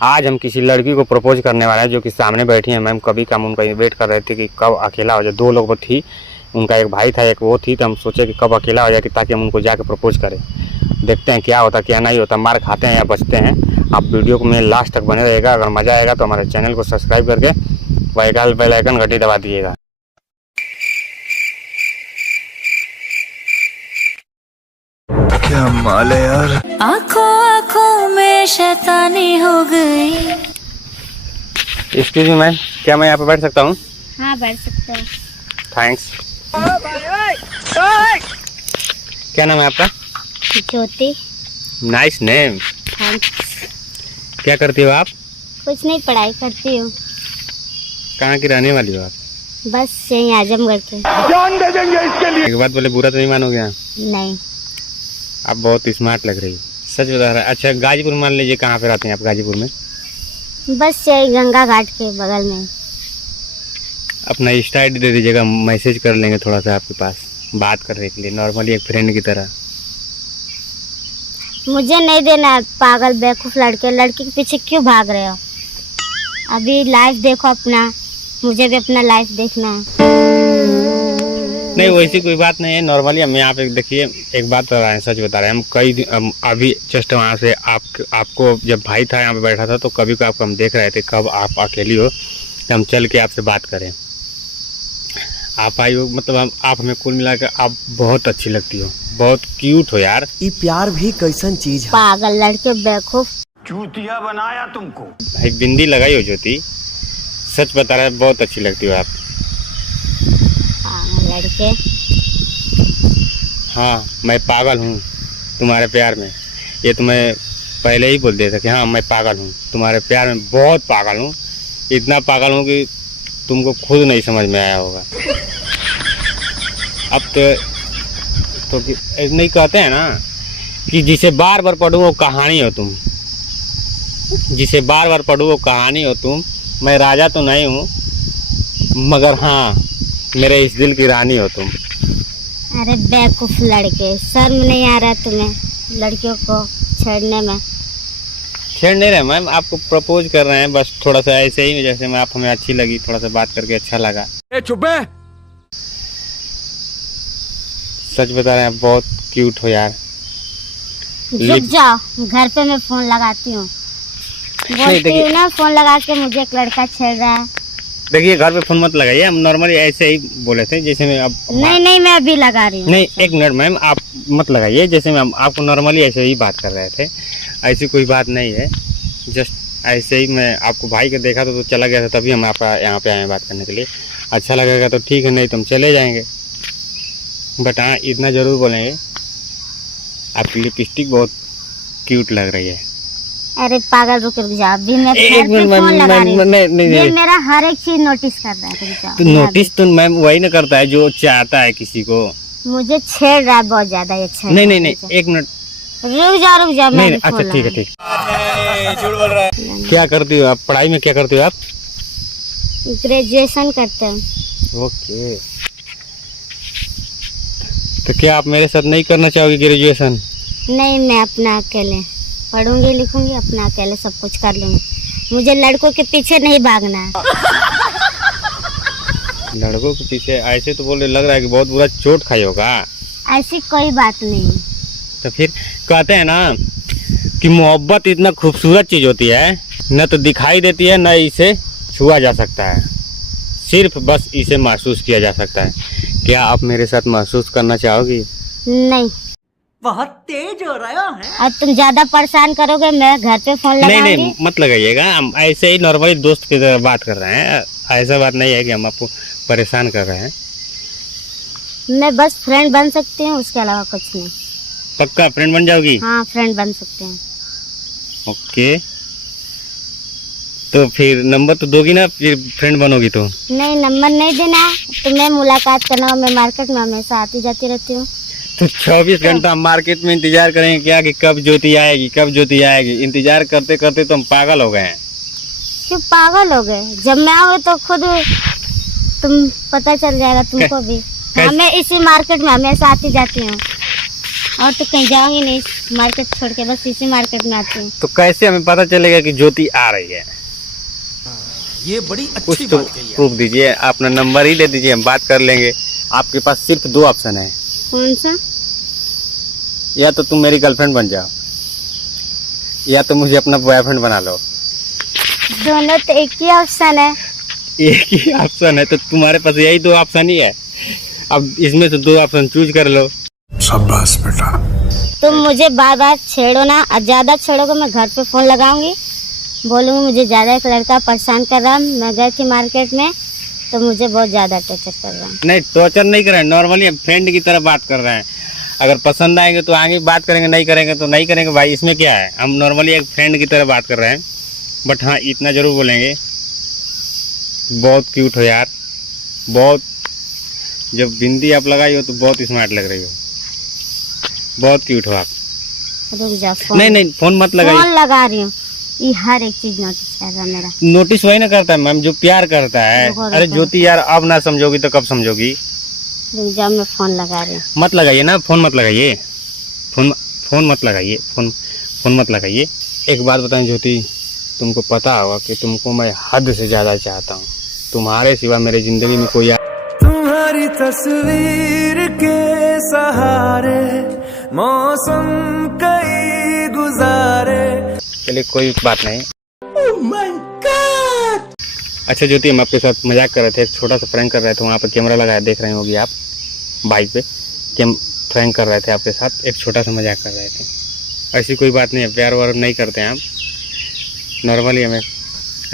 आज हम किसी लड़की को प्रपोज करने वाले हैं जो कि सामने बैठी है मैम। कभी हम उनका वेट कर रहे थे कि कब अकेला हो जाए। 2 लोग थी, उनका एक भाई था एक वो थी, तो हम सोचे कि कब अकेला हो जाए कि ताकि हम उनको जाके प्रपोज करें। देखते हैं क्या होता क्या नहीं होता, मार खाते हैं या बचते हैं। आप वीडियो को में लास्ट तक बने रहेगा। अगर मज़ा आएगा तो हमारे चैनल को सब्सक्राइब करके बेल आइकन घंटी दबा दिएगा। क्या माल है यार। आँखों आँखों में शैतानी हो गई। एक्सक्यूज मी मैम, क्या मैं यहाँ पे बैठ सकता हूँ? हाँ बैठ सकते हो। थैंक्स। क्या नाम है आपका? ज्योति। Nice name. थैंक्स। क्या करती हो आप? कुछ नहीं, पढ़ाई करती हूँ। कहाँ की रहने वाली हो आप? बस यहीं आजमगढ़ के। जान दे देंगे इसके लिए। एक बात बोले बुरा तो नहीं मानोगे? नहीं। आप बहुत स्मार्ट लग रही, सच बता रहा है। अच्छा गाजीपुर मान लीजिए, कहाँ पे रहते हैं आप गाजीपुर में? बस यही गंगा घाट के बगल में। अपना इंस्टा आईडी दे दीजिएगा, मैसेज कर लेंगे थोड़ा सा आपके पास बात करने के लिए, नॉर्मली एक फ्रेंड की तरह। मुझे नहीं देना है, पागल बेवकूफ लड़के। लड़की के पीछे क्यों भाग रहे हो? अभी लाइफ देखो अपना, मुझे भी अपना लाइफ देखना है। नहीं वैसी कोई बात नहीं है, नॉर्मली हम यहाँ पे देखिए एक बात बता रहे हैं, सच बता रहे हैं। हम अभी जस्ट वहाँ से आपको जब भाई था यहाँ पे बैठा था तो कभी को आपको हम देख रहे थे, कब आप अकेली हो तो हम चल के आपसे बात करें। आप आई हो, मतलब आप हमें कुल मिलाकर आप बहुत अच्छी लगती हो, बहुत क्यूट हो यार। ये प्यार भी कैसन चीज है। पागल लड़के बेवकूफ। चूतिया बनाया तुमको। भाई बिंदी लगाई हो ज्योति, सच बता रहे हैं बहुत अच्छी लगती हो आप। पागल लड़के। हाँ मैं पागल हूँ तुम्हारे प्यार में, ये तो मैं पहले ही बोल दिया था कि हाँ मैं पागल हूँ तुम्हारे प्यार में, बहुत पागल हूँ। इतना पागल हूँ कि तुमको खुद नहीं समझ में आया होगा। अब तो नहीं कहते हैं ना कि जिसे बार बार पढ़ूँ वो कहानी हो तुम, जिसे बार बार पढ़ूँ वो कहानी हो तुम। मैं राजा तो नहीं हूँ मगर हाँ मेरे इस दिल की रानी हो तुम। अरे बेवकूफ लड़के, शर्म नहीं आ रहा तुम्हें लड़कियों को छेड़ने में? छेड़ नहीं रहे मैम, आपको प्रपोज कर रहे हैं बस, थोड़ा सा ऐसे ही जैसे मैं आप हमें अच्छी लगी, थोड़ा सा बात करके अच्छा लगा। चुप है। सच बता रहे हैं बहुत क्यूट हो यार। रुक जाओ, घर पे मैं फोन लगाती हूँ। बोलती हूँ ना फोन लगा के मुझे एक लड़का छेड़ रहा है। देखिए घर पे फोन मत लगाइए, हम नॉर्मली ऐसे ही बोले थे जैसे मैं अब। नहीं मैं अभी लगा रही हूँ। नहीं एक मिनट मैम, आप मत लगाइए, जैसे मैं आपको नॉर्मली ऐसे ही बात कर रहे थे, ऐसी कोई बात नहीं है। जस्ट ऐसे ही मैं आपको भाई को देखा तो चला गया था, तभी हम आप यहाँ पे आए हैं बात करने के लिए। अच्छा लगेगा तो ठीक है, नहीं तो हम चले जाएंगे। बट हाँ इतना ज़रूर बोलेंगे आपकी लिपस्टिक बहुत क्यूट लग रही है। अरे पागल रुक जा, अभी मैं फोन लगा रही हूँ। ये मेरा हर एक चीज नोटिस कर रहा है। तो नोटिस तो मैम वही ना करता है जो चाहता है किसी को। मुझे छेड़ रहा है बहुत ज्यादा। ये छेड़ नहीं एक मिनट रुक जा। नहीं अच्छा ठीक है ठीक। क्या करती हो आप पढ़ाई में, क्या करती हो आप? ग्रेजुएशन करते हैं। ओके, तो क्या आप मेरे साथ नहीं करना चाहोगे ग्रेजुएशन? नहीं, मैं अपना अकेले पढ़ूंगी लिखूंगी, अपना अकेले सब कुछ कर लूंगी। मुझे लड़कों के पीछे नहीं भागना है। लड़कों के पीछे ऐसे तो बोल रहे, लग रहा है कि बहुत बुरा चोट खाई होगा। ऐसी कोई बात नहीं। तो फिर कहते हैं ना कि मोहब्बत इतना खूबसूरत चीज होती है, न तो दिखाई देती है न इसे छुआ जा सकता है, सिर्फ बस इसे महसूस किया जा सकता है। क्या आप मेरे साथ महसूस करना चाहोगी? नहीं। बहुत तेज हो रहा है। और तुम ज्यादा परेशान करोगे, मैं घर पे फोन लगाऊंगी। नहीं मत लगाइएगा, हम ऐसे ही नॉर्मली दोस्त की तरह बात कर रहे हैं। ऐसा बात नहीं है कि हम आपको परेशान कर रहे हैं। मैं बस फ्रेंड बन सकती हूँ, उसके अलावा कुछ नहीं। पक्का फ्रेंड बन जाओगी? हाँ फ्रेंड बन सकते हैं। ओके, तो फिर नंबर तो दोगी ना, फिर फ्रेंड बनोगी तो? नहीं नंबर नहीं देना, तुम्हें मुलाकात करना। मैं मार्केट में हमेशा आती जाती रहती हूँ। तो 24 घंटा मार्केट में इंतजार करेंगे क्या कि कब ज्योति आएगी, कब ज्योति आएगी? इंतजार करते करते तो हम पागल हो गए हैं। क्यों पागल हो गए? जब मैं आऊँ तो खुद तुम पता चल जाएगा तुमको भी। हाँ मैं इसी मार्केट में हमेशा आती जाती हूँ और तो कहीं जाऊंगी नहीं। मार्केट छोड़ के बस इसी मार्केट में आती हूँ। तो कैसे हमें पता चलेगा कि ज्योति आ रही है? ये बड़ी कुछ अच्छी तो बात कही है। प्रूफ दीजिए, अपना नंबर ही दे दीजिए, हम बात कर लेंगे। आपके पास सिर्फ 2 ऑप्शन है, कौन सा? या तो तुम मेरी गर्लफ्रेंड बन जाओ, या तो मुझे अपना बॉयफ्रेंड बना लो। दोनों तो एक ही ऑप्शन है। एक ही ऑप्शन है तो तुम्हारे पास यही 2 ऑप्शन ही है। अब इसमें से 2 ऑप्शन चूज कर लो। शाबाश बेटा। तुम मुझे बार बार छेड़ो ना, और ज्यादा छेड़ोगे मैं घर पे फोन लगाऊंगी, बोलूंगी मुझे ज्यादा एक लड़का परेशान कर रहा। मैं गई थी मार्केट में तो मुझे बहुत ज्यादा टॉर्चर कर रहा है। नहीं, टॉर्चर नहीं कर रहे हैं, नॉर्मली फ्रेंड की तरह बात कर रहे हैं। अगर पसंद आएंगे तो आगे बात करेंगे, नहीं करेंगे तो नहीं करेंगे भाई, इसमें क्या है। हम नॉर्मली एक फ्रेंड की तरह बात कर रहे हैं। बट हाँ, इतना जरूर बोलेंगे, बहुत क्यूट हो यार, बहुत। जब बिंदी आप लगाई हो तो बहुत स्मार्ट लग रही हो, बहुत क्यूट हो आप। रुक जा, फोन नहीं, फोन मत लगाइए। फोन लगा रही हूँ, ये हर एक चीज नोटिस कर रहा है मेरा। नोटिस वही ना करता है मैम जो प्यार करता है। रुको, अरे रुको। ज्योति यार, अब ना समझोगी तो कब समझोगी? रुक जा, मैं फोन लगा रही हूँ। मत लगाइए ना, फोन मत लगाइए, फोन मत लगाइए, फोन मत लगाइए। एक बात बताएं ज्योति, तुमको पता होगा कि तुमको मैं हद से ज्यादा चाहता हूँ। तुम्हारे सिवा मेरे जिंदगी में कोई तुम्हारी तस्वीर के सहारे मौसम कई गुजारे। चलिए, कोई बात नहीं। Oh my God! अच्छा ज्योति, हम आपके साथ मजाक कर रहे थे, एक छोटा सा प्रैंक कर रहे थे। वहाँ पर कैमरा लगाया, देख रहे होगी आप बाइक पे, कि हम प्रैंक कर रहे थे आपके साथ, एक छोटा सा मजाक कर रहे थे। ऐसी कोई बात नहीं है, प्यार वार नहीं करते हैं हम, नॉर्मली हमें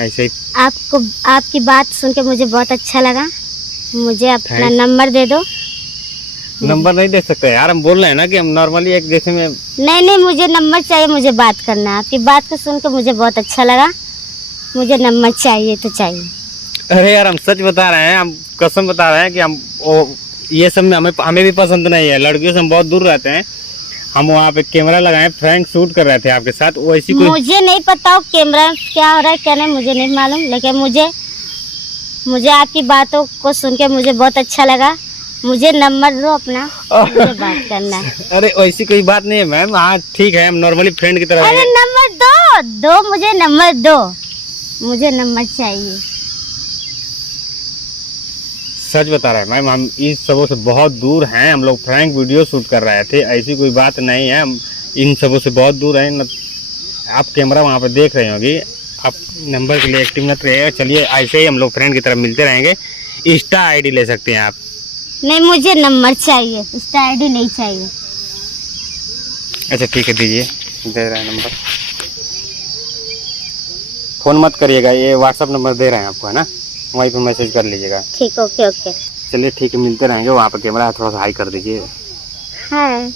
ऐसे ही। आपको आपकी बात सुन के मुझे बहुत अच्छा लगा। मुझे अपना Thanks. नंबर दे दो। नंबर नहीं दे सकते यार, हम बोल रहे हैं ना कि हम नॉर्मली एक जैसे में। नहीं, मुझे नंबर चाहिए, मुझे बात करना है। आपकी बात को सुन के मुझे बहुत अच्छा लगा, मुझे नंबर चाहिए तो चाहिए। अरे यार, हम सच बता रहे हैं, हम कसम बता रहे हैं कि हम ये सब में हमें भी पसंद नहीं है। लड़कियों से हम बहुत दूर रहते हैं। हम वहाँ पे कैमरा लगाए, प्रैंक शूट कर रहे थे आपके साथ। वैसी कोई मुझे नहीं पता हो कैमरा में क्या हो रहा है क्या नहीं, मुझे नहीं मालूम, लेकिन मुझे आपकी बातों को सुन के मुझे बहुत अच्छा लगा। मुझे नंबर दो अपना, मुझे बात करना है। अरे वैसी कोई बात नहीं है मैम। हाँ ठीक है, हम नॉर्मली फ्रेंड की तरह अरे हैं। नंबर दो, मुझे नंबर दो, मुझे नंबर चाहिए। सच बता रहे हैं मैम, हम इस सबों से बहुत दूर हैं। हम लोग प्रैंक वीडियो शूट कर रहे थे, ऐसी कोई बात नहीं है। हम इन सबों से बहुत दूर हैं न। आप कैमरा वहाँ पे देख रहे होंगे, आप नंबर के लिए एक्टिव मत रहिएगा। चलिए, ऐसे ही हम लोग फ्रेंड की तरह मिलते रहेंगे। इंस्टा आईडी ले सकते हैं आप। नहीं, मुझे नंबर चाहिए, इंस्टा आईडी नहीं चाहिए। अच्छा ठीक है, दीजिए, दे रहे हैं नंबर। फ़ोन मत करिएगा, ये व्हाट्सअप नंबर दे रहे हैं आपको, है ना, वहीं पे मैसेज कर लीजिएगा। ठीक, ओके। चलिए ठीक है, मिलते रहेंगे। वहाँ पर कैमरा थोड़ा सा हाई कर दीजिए। हाँ।